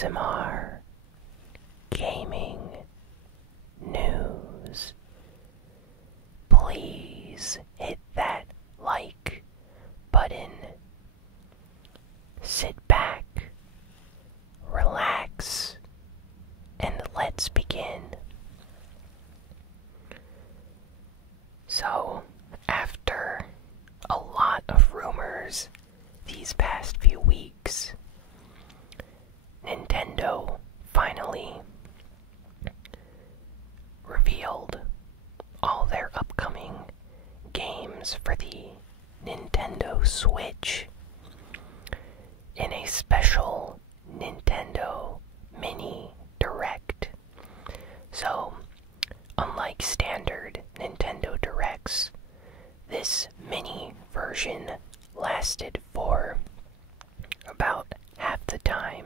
ASMR Gaming News. Please hit that like button. Sit back, relax, and let's begin. So, after a lot of rumors these past few weeks, Nintendo finally revealed all their upcoming games for the Nintendo Switch in a special Nintendo Mini Direct. So, unlike standard Nintendo Directs, this mini version lasted for about half the time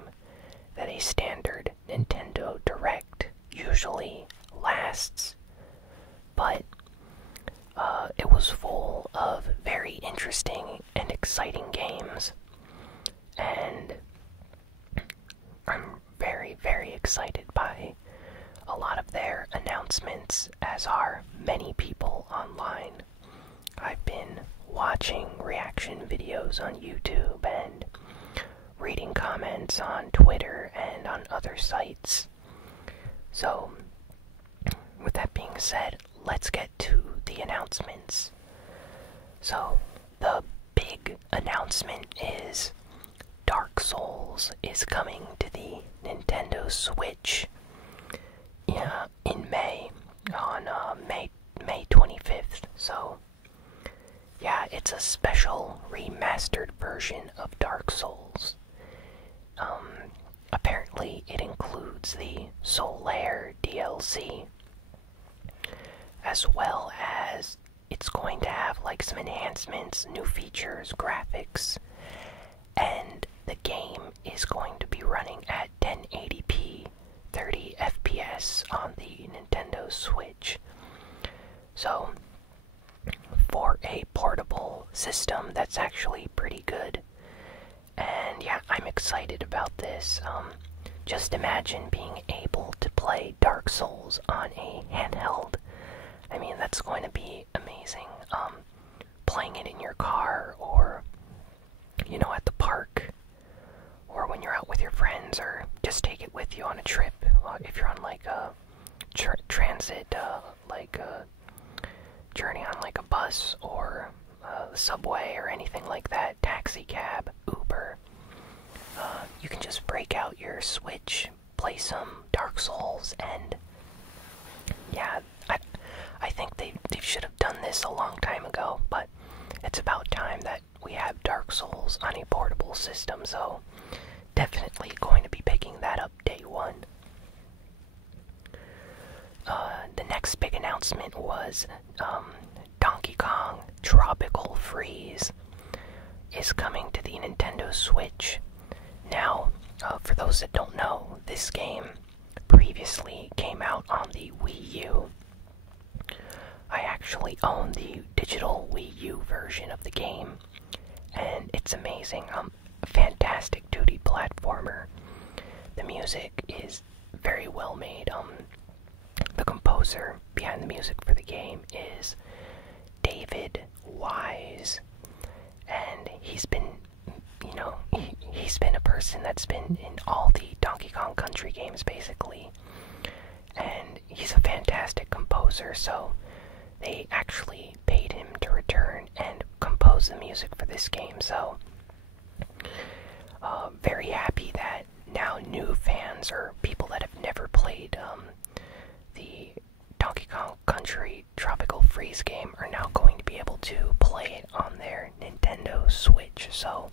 that a standard Nintendo Direct usually lasts. But it was full of very interesting and exciting games, and I'm very, very excited by a lot of their announcements, as are many people online. I've been watching reaction videos on YouTube and reading comments on Twitter and on other sites. So, with that being said, let's get to the announcements. So, the big announcement is Dark Souls is coming to the Nintendo Switch in May, on May 25th. So, yeah, it's a special remastered version of Dark Souls. Apparently it includes the Solaire DLC, as well as it's going to have like some enhancements, new features, graphics, and the game is going to be running at 1080p 30 FPS on the Nintendo Switch. So, for a portable system, that's actually pretty good. And yeah, I'm excited about this. Just imagine being able to play Dark Souls on a handheld. I mean, that's going to be amazing. Playing it in your car, or, at the park, or when you're out with your friends, or just take it with you on a trip. If you're on like a transit, journey on like a bus or the subway or anything like that, taxi cab, Uber, you can just break out your Switch, play some Dark Souls, and yeah, I think they should have done this a long time ago, but it's about time that we have Dark Souls on a portable system, so definitely going to be picking that up day one. The next big announcement was Donkey Kong Tropical Freeze is coming to the Nintendo Switch. Now, for those that don't know, this game previously came out on the Wii U. I actually own the digital Wii U version of the game, and it's amazing. A fantastic 2D platformer. The music is very well made. The composer behind the music for the game is David Wise, and he's been a person that's been in all the Donkey Kong Country games, basically, and he's a fantastic composer, so they actually paid him to return and compose the music for this game. So very happy that now new fans, or people that have never played the Donkey Kong Country Tropical Freeze game, are now going to be able to play it on their Nintendo Switch. So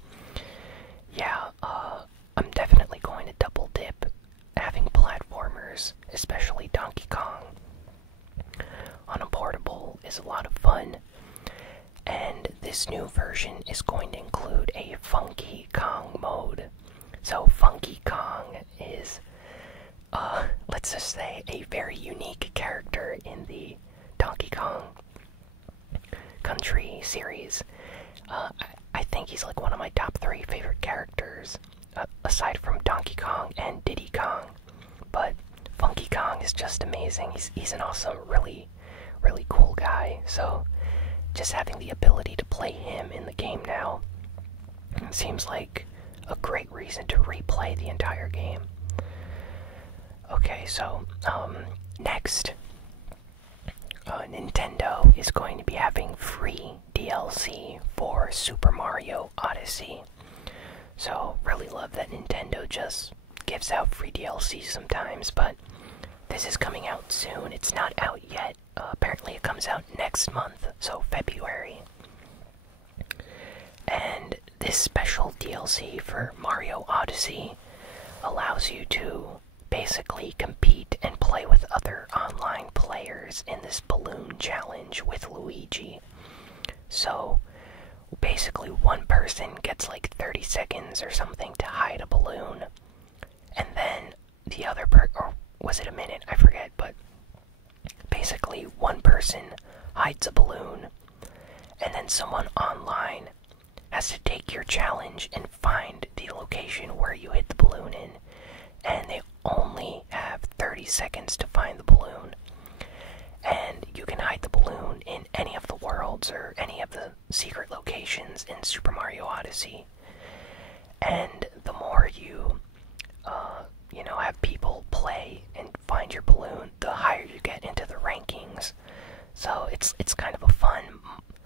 yeah, I'm definitely going to double dip. Having platformers, especially Donkey Kong, on a portable is a lot of fun. And this new version is going to include a Funky Kong mode. So Funky Kong is, let's just say, a very unique character in the Donkey Kong Country series. I think he's like one of my top 3 favorite characters, aside from Donkey Kong and Diddy just amazing. He's an awesome, really, really cool guy. So just having the ability to play him in the game now seems like a great reason to replay the entire game. Okay, so next, Nintendo is going to be having free DLC for Super Mario Odyssey. So really love that Nintendo just gives out free DLC sometimes, but this is coming out soon. It's not out yet. Apparently it comes out next month, so February. And this special DLC for Mario Odyssey allows you to basically compete and play with other online players in this balloon challenge with Luigi. So basically one person gets like 30 seconds or something to hide a balloon, and then the other or was it a minute? I forget, but basically one person hides a balloon, and then someone online has to take your challenge and find the location where you hid the balloon in, and they only have 30 seconds to find the balloon. And you can hide the balloon in any of the worlds or any of the secret locations in Super Mario Odyssey. And the more you, have people play and find your balloon, the higher you get into the rankings. So it's kind of a fun,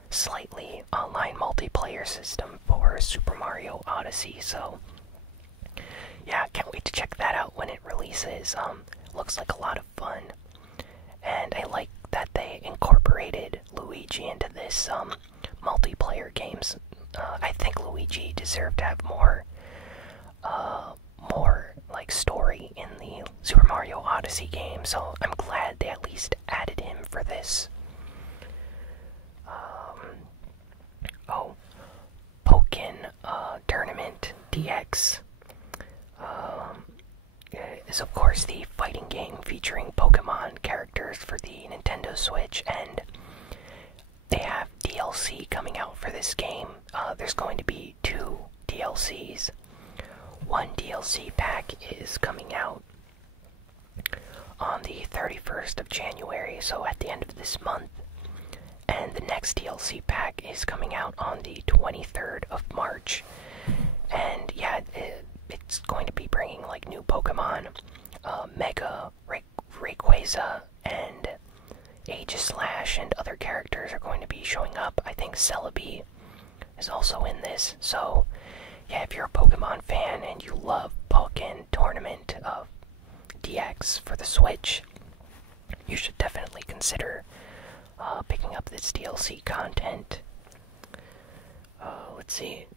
slightly online multiplayer system for Super Mario Odyssey. So yeah, can't wait to check that out when it releases. Looks like a lot of fun. And I like that they incorporated Luigi into this multiplayer games. I think Luigi deserved to have more like story in the Super Mario Odyssey game, so I'm glad they at least added him for this. Pokken Tournament DX is of course the fighting game featuring Pokemon characters for the Nintendo Switch, and they have DLC coming out for this game. There's going to be 2 DLCs. One DLC pack is coming out on the 31st of January, so at the end of this month, and the next DLC pack is coming out on the 23rd of March. And yeah, it's going to be bringing like new Pokemon, Mega, Rayquaza, and Aegislash, and other characters are going to be showing up. I think Celebi is also in this. So yeah, if you're a Pokemon fan and you love Pokken Tournament of DX for the Switch, you should definitely consider picking up this DLC content. Let's see.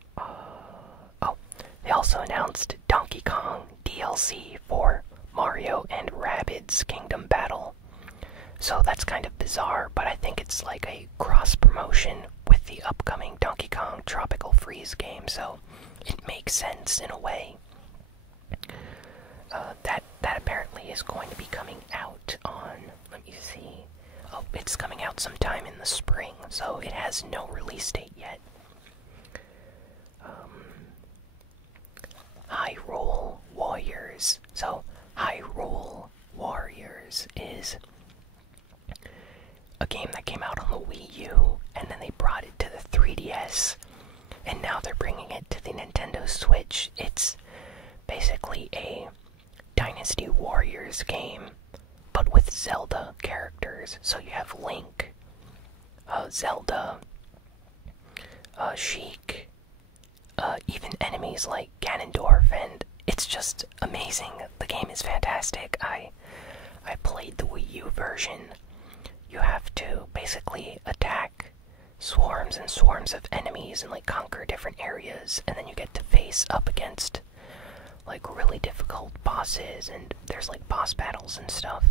They also announced Donkey Kong DLC for Mario and Rabbids Kingdom Battle. So that's kind of bizarre, but I think it's like a cross-promotion with the upcoming Donkey Kong Tropical Freeze game, so it makes sense in a way. That apparently is going to be coming out on, let me see. Oh, it's coming out sometime in the spring, so it has no release date yet. Hyrule Warriors. So Hyrule Warriors is a game that came out on the Wii U, and then they brought it to the 3DS, and now they're bringing it to the Nintendo Switch. It's basically a Dynasty Warriors game, but with Zelda characters. So you have Link, Zelda, Sheik, even enemies like Ganondorf, and it's just amazing. The game is fantastic. I played the Wii U version. You have to basically attack swarms and swarms of enemies and like conquer different areas, and then you get to face up against like really difficult bosses, and there's like boss battles and stuff.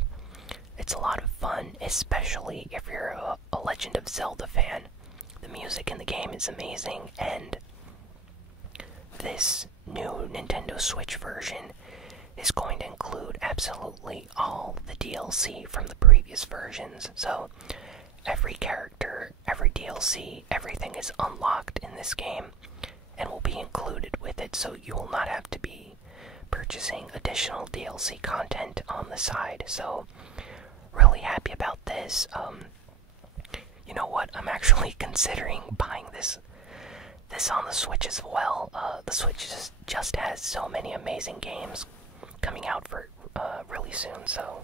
It's a lot of fun, especially if you're a Legend of Zelda fan. The music in the game is amazing, and this new Nintendo Switch version is going to include absolutely all the DLC from the previous versions. So every character, every DLC, everything is unlocked in this game and will be included with it, so you will not have to be purchasing additional DLC content on the side. So really happy about this. You know what? I'm actually considering buying this on the Switch as well. The Switch just has so many amazing games coming out for really soon. So,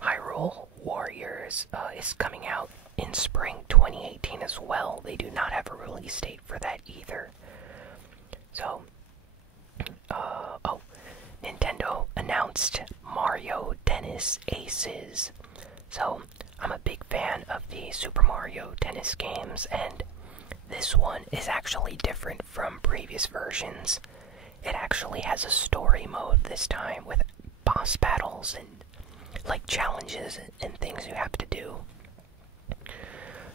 Hyrule Warriors is coming out in spring 2018 as well. They do not have a release date for that either. So, oh, Nintendo announced Mario Tennis Aces. So, I'm a big fan of the Super Mario Tennis games, and this one is actually different from previous versions. It actually has a story mode this time with boss battles and like challenges and things you have to do.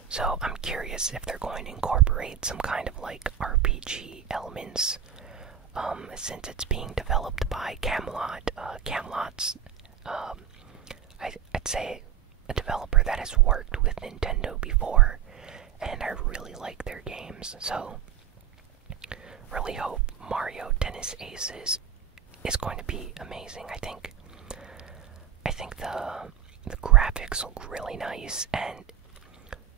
So I'm curious if they're going to incorporate some kind of like RPG elements, since it's being developed by Camelot. Camelot's, I'd say, a developer that has worked with Nintendo before, and I really like their games. So really hope Mario Tennis Aces is going to be amazing. I think the graphics look really nice, and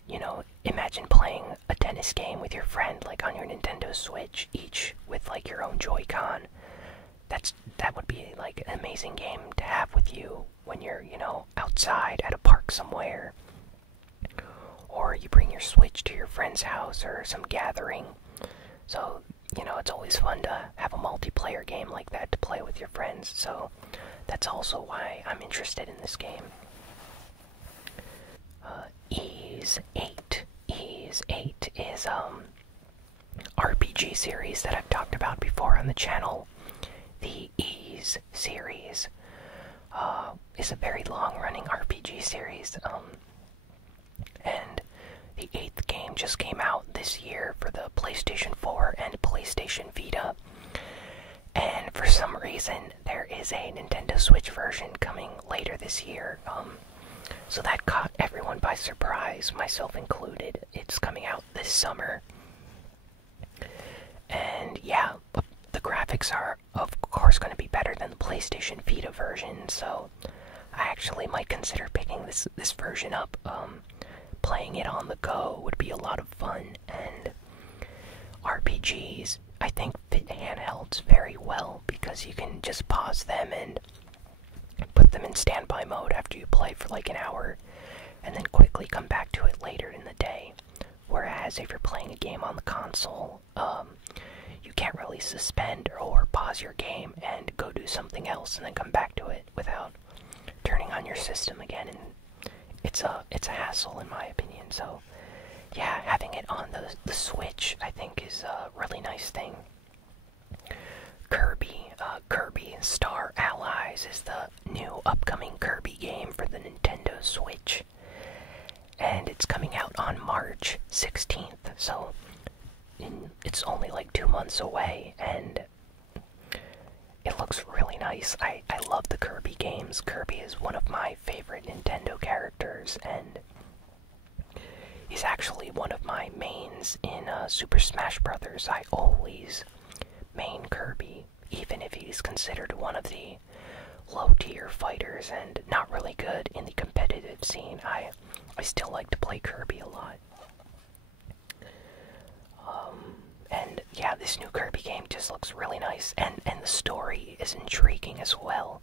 you know, imagine playing a tennis game with your friend like on your Nintendo Switch, each with like your own Joy-Con. That would be like an amazing game to have with you when you're, you know, outside at a park somewhere, or you bring your Switch to your friend's house or some gathering. So, you know, it's always fun to have a multiplayer game like that to play with your friends. So that's also why I'm interested in this game. Ys 8 is RPG series that I've talked about before on the channel. The Ys series is a very long-running RPG series, and the 8th game just came out this year for the PlayStation 4 and PlayStation Vita, and for some reason there is a Nintendo Switch version coming later this year, so that caught everyone by surprise, myself included. It's coming out this summer, and yeah, the graphics are of course going to be better than the PlayStation Vita version, so I actually might consider picking this version up. Playing it on the go would be a lot of fun, and RPGs I think fit handhelds very well because you can just pause them and put them in standby mode after you play for like an hour, and then quickly come back to it later in the day. Whereas if you're playing a game on the console, you can't really suspend or pause your game and go do something else and then come back to it without turning on your system again, and it's a hassle in my opinion. So yeah, having it on the Switch I think is a really nice thing. Kirby Star Allies is the new upcoming Kirby game for the Nintendo Switch, and it's coming out on March 16th, so it's only like 2 months away, and it looks really nice. I love the Kirby games. Kirby is one of my favorite Nintendo characters, and he's actually one of my mains in Super Smash Bros. I always main Kirby, even if he's considered one of the low-tier fighters and not really good in the competitive scene. I still like to play Kirby a lot. And yeah, this new Kirby game just looks really nice, and the story is intriguing as well.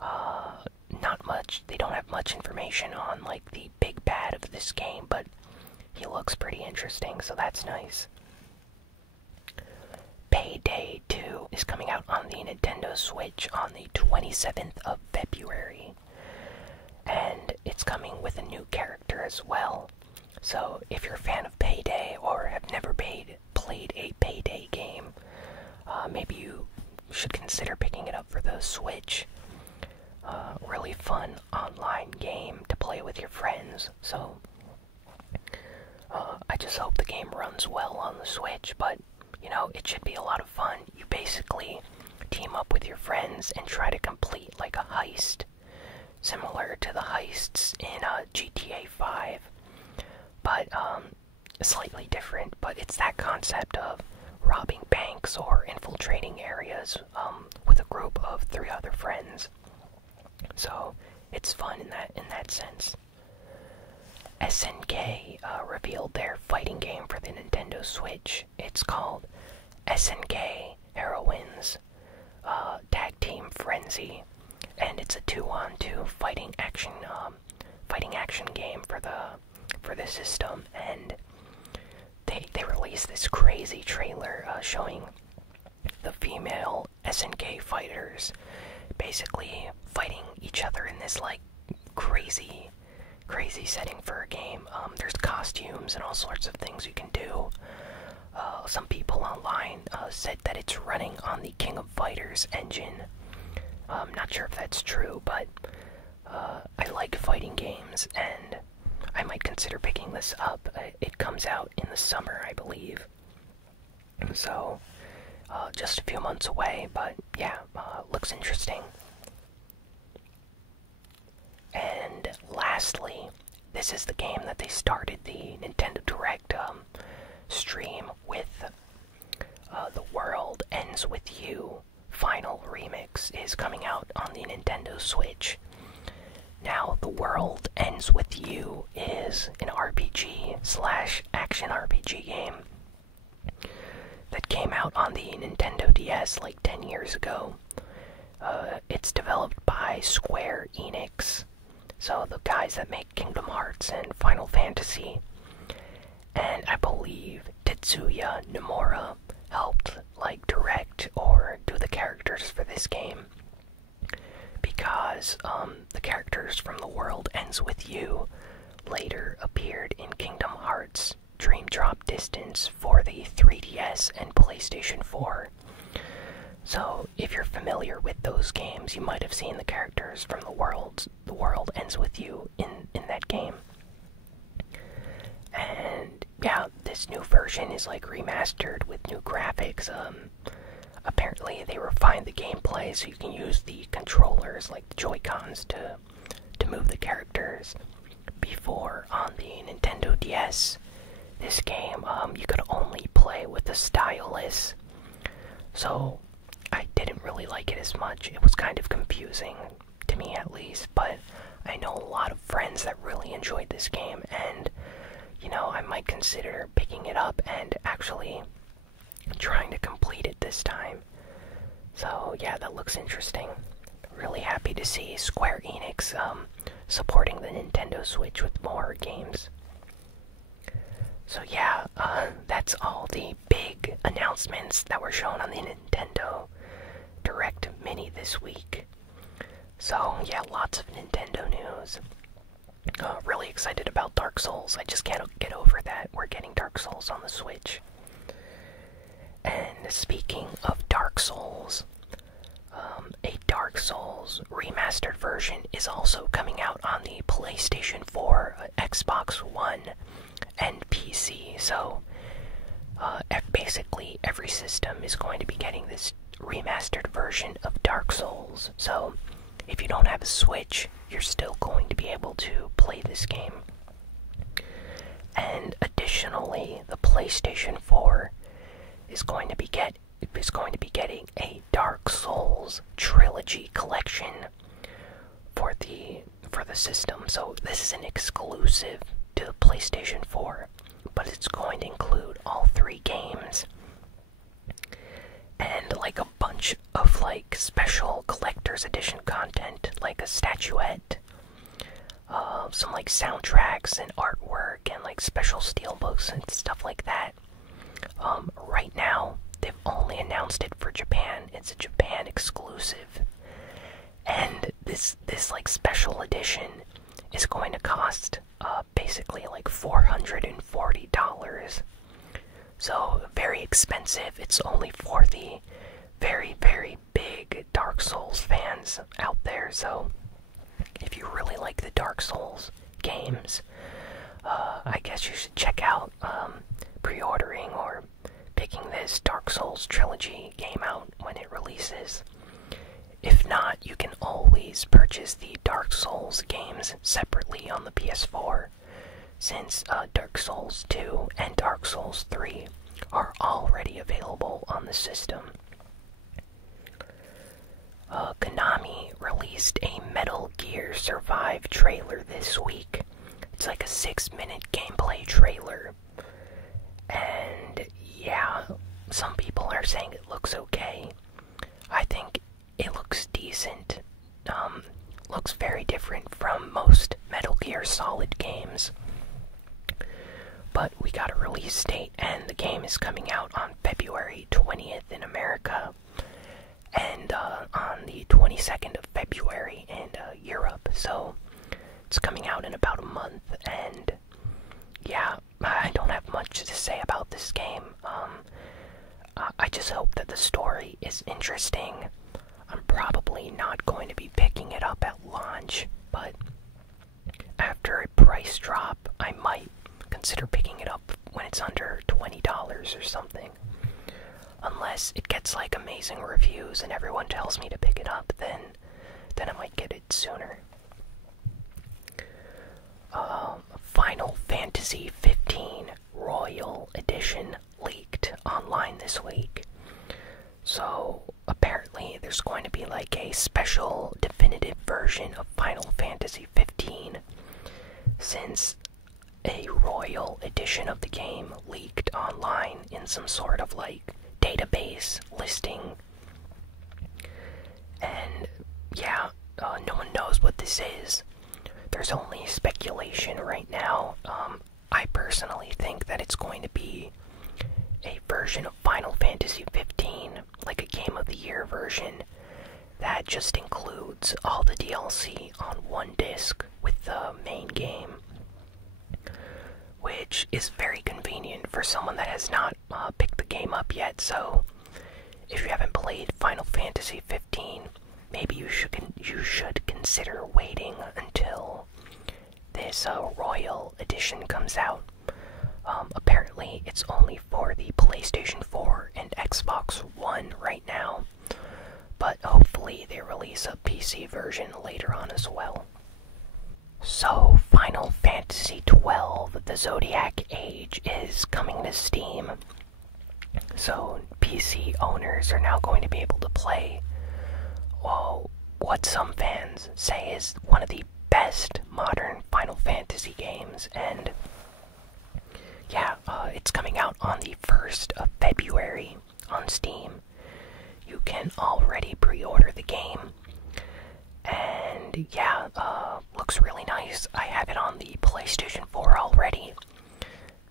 Not much, they don't have much information on like the big bad of this game, but he looks pretty interesting, so that's nice. Payday 2 is coming out on the Nintendo Switch on the 27th of February, and it's coming with a new character as well. So if you're a fan of Payday or have never played a Payday game, maybe you should consider picking it up for the Switch. Really fun online game to play with your friends, so I just hope the game runs well on the Switch, but you know, it should be a lot of fun. You basically team up with your friends and try to complete like a heist, similar to the heists in GTA 5, but slightly different. But it's that concept of robbing banks or infiltrating areas with a group of 3 other friends. so it's fun in that sense. SNK revealed their fighting game for the Nintendo Switch. It's called SNK Heroines Tag Team Frenzy, and it's a 2-on-2 fighting action game for the system. And they released this crazy trailer showing the female SNK fighters basically fighting each other in this like crazy setting for a game. There's costumes and all sorts of things you can do. Some people online said that it's running on the King of Fighters engine. I'm not sure if that's true, but I like fighting games, and I might consider picking this up. It comes out in the summer, I believe. So, just a few months away, but yeah, looks interesting. And lastly, this is the game that they started the Nintendo Direct stream with. The World Ends With You Final Remix is coming out on the Nintendo Switch. Now, The World Ends With You is an RPG/action RPG game that came out on the Nintendo DS like 10 years ago. It's developed by Square Enix, so the guys that make Kingdom Hearts and Final Fantasy. And I believe Tetsuya Nomura helped like direct or do the characters for this game, because the characters from The World Ends With You later appeared in Kingdom Hearts Dream Drop Distance for the 3DS and PlayStation 4. So if you're familiar with those games, you might have seen the characters from The World Ends With You in that game. And yeah, this new version is like remastered with new graphics. Apparently they refined the gameplay so you can use the controllers, like the Joy-Cons, to move the characters. Before, on the Nintendo DS, this game, you could only play with the stylus. So I didn't really like it as much. It was kind of confusing, to me at least, but I know a lot of friends that really enjoyed this game, and you know, I might consider picking it up and actually trying to complete it this time. So yeah, that looks interesting. Really happy to see Square Enix supporting the Nintendo Switch with more games. So yeah, that's all the big announcements that were shown on the Nintendo Direct Mini this week. So yeah, lots of Nintendo news. Really excited about Dark Souls. I just can't get over that we're getting Dark Souls on the Switch. And speaking of Dark Souls, a Dark Souls remastered version is also coming out on the PlayStation 4, Xbox One, and PC. So basically every system is going to be getting this remastered version of Dark Souls. So if you don't have a Switch, you're still going to be able to play this game. And additionally, the PlayStation 4 is going to be getting a Dark Souls trilogy collection for the system. So this is an exclusive to the PlayStation 4, but it's going to include all 3 games. And like a bunch of like special collector's edition content, like a statuette, some like soundtracks and artwork and like special steelbooks and stuff like that. Right now, they've only announced it for Japan. It's a Japan exclusive. And this like special edition is going to cost basically like $440. So very expensive. It's only for the very, very big Dark Souls fans out there. So if you really like the Dark Souls games, I guess you should check out pre-ordering or picking this Dark Souls trilogy game out when it releases. If not, you can always purchase the Dark Souls games separately on the PS4, since Dark Souls 2 and Dark Souls 3 are already available on the system. Konami released a Metal Survive trailer this week. It's like a 6-minute gameplay trailer. And yeah, some people are saying it looks okay. I think it looks decent. Looks very different from most Metal Gear Solid games. But we got a release date, and the game is coming out on February 20th in America, and on the 22nd of February in Europe. So it's coming out in about a month, and yeah, I don't have much to say about this game. I just hope that the story is interesting. I'm probably not going to be picking it up at launch, but after a price drop, I might consider picking it up when it's under $20 or something. Unless it gets like amazing reviews and everyone tells me to pick it up, then I might get it sooner. Final Fantasy 15 Royal Edition leaked online this week. So apparently there's going to be like a special definitive version of Final Fantasy 15, since a Royal Edition of the game leaked online in some sort of like database listing. And yeah, no one knows what this is. There's only speculation right now. I personally think that it's going to be a version of Final Fantasy 15, like a Game of the Year version, that just includes all the DLC on one disc with the main game, which is very convenient for someone that has not picked the game up yet. So if you haven't played Final Fantasy 15, maybe you should consider waiting until this Royal Edition comes out. Apparently it's only for the PlayStation 4 and Xbox One right now, but hopefully they release a PC version later on as well. So, Final Fantasy XII, the Zodiac Age, is coming to Steam. So, PC owners are now going to be able to play, well, what some fans say is one of the best modern Final Fantasy games. And yeah, it's coming out on the 1st of February on Steam. You can already pre-order the game. And yeah, looks really nice. I have it on the PlayStation 4 already.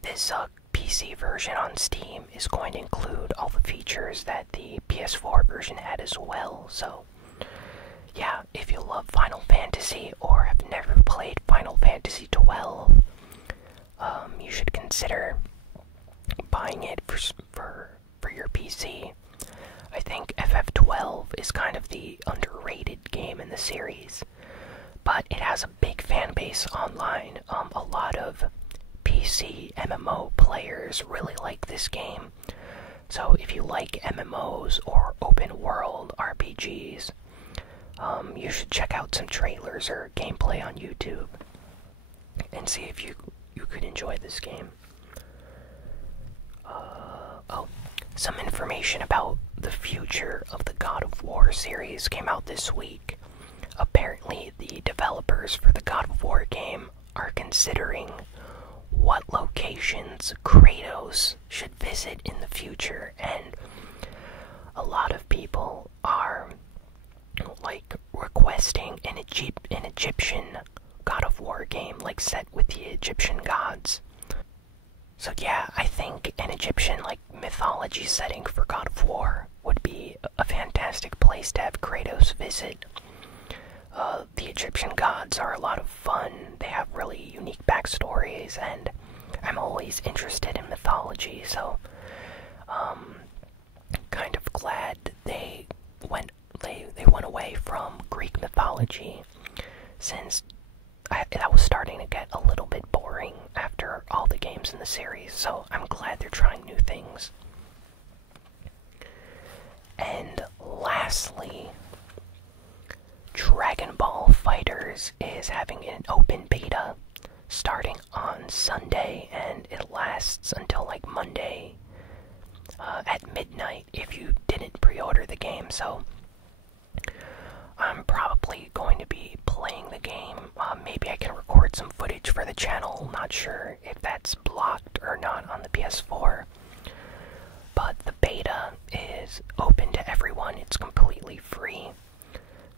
This PC version on Steam is going to include all the features that the PS4 version had as well. So yeah, if you love Final Fantasy or have never played Final Fantasy 12, you should consider buying it for your PC. I think FF12 is kind of the underrated game in the series, but it has a big fan base online. A lot of PC MMO players really like this game. So if you like MMOs or open world RPGs, you should check out some trailers or gameplay on YouTube and see if you could enjoy this game. Some information about the future of the God of War series came out this week. Apparently, the developers for the God of War game are considering what locations Kratos should visit in the future, and a lot of people are like requesting an Egyptian God of War game, like set with the Egyptian gods. So yeah, I think an Egyptian like mythology setting for God of War would be a fantastic place to have Kratos visit. The Egyptian gods are a lot of fun. They have really unique backstories, and I'm always interested in mythology, so kind of glad they went away from Greek mythology, since that was starting to get a little bit boring after all the games in the series, so I'm glad they're trying new things. And lastly, Dragon Ball FighterZ is having an open beta starting on Sunday, and it lasts until like Monday at midnight if you didn't pre-order the game. So I'm probably going to be playing the game. Maybe I can record some footage for the channel. Not sure if that's blocked or not on the PS4. But the beta is open to everyone. It's completely free.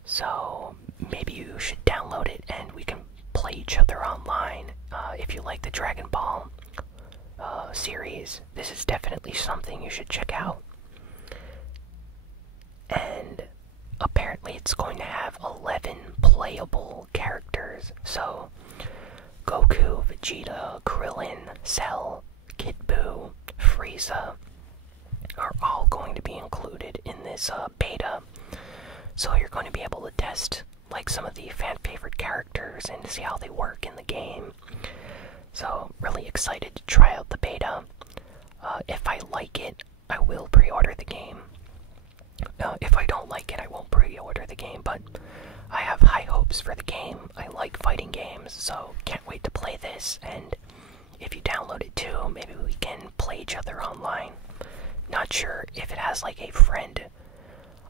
So maybe you should download it and we can play each other online. If you like the Dragon Ball series, this is definitely something you should check out. And apparently it's going to have 11 playable characters. So Goku, Vegeta, Krillin, Cell, Kid Buu, Frieza are all going to be included in this beta. So you're going to be able to test like some of the fan favorite characters and see how they work in the game. So really excited to try out the beta. If I like it, I will pre-order the game. If I don't like it, I won't pre-order the game, but I have high hopes for the game. I like fighting games, so can't wait to play this. And if you download it too, maybe we can play each other online. Not sure if it has like a friend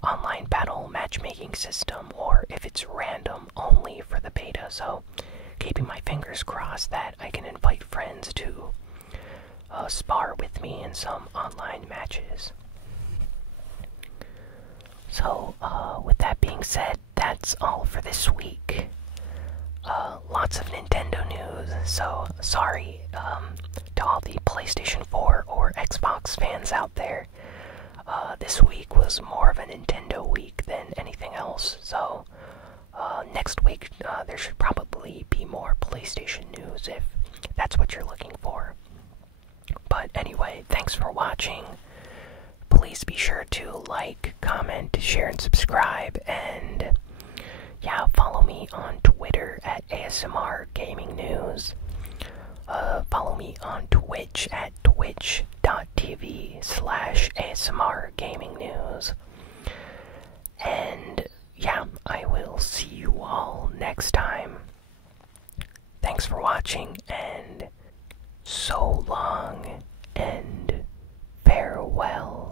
online battle matchmaking system or if it's random only for the beta, so keeping my fingers crossed that I can invite friends to spar with me in some online matches. So, with that being said, that's all for this week. Lots of Nintendo news, so sorry to all the PlayStation 4 or Xbox fans out there. This week was more of a Nintendo week than anything else, so next week there should probably be more PlayStation news if that's what you're looking for. But anyway, thanks for watching. Please be sure to like, comment, share, and subscribe, and yeah, follow me on Twitter at ASMRGamingNews. Follow me on Twitch at twitch.tv/ASMRGamingNews. And yeah, I will see you all next time. Thanks for watching, and so long, and farewell.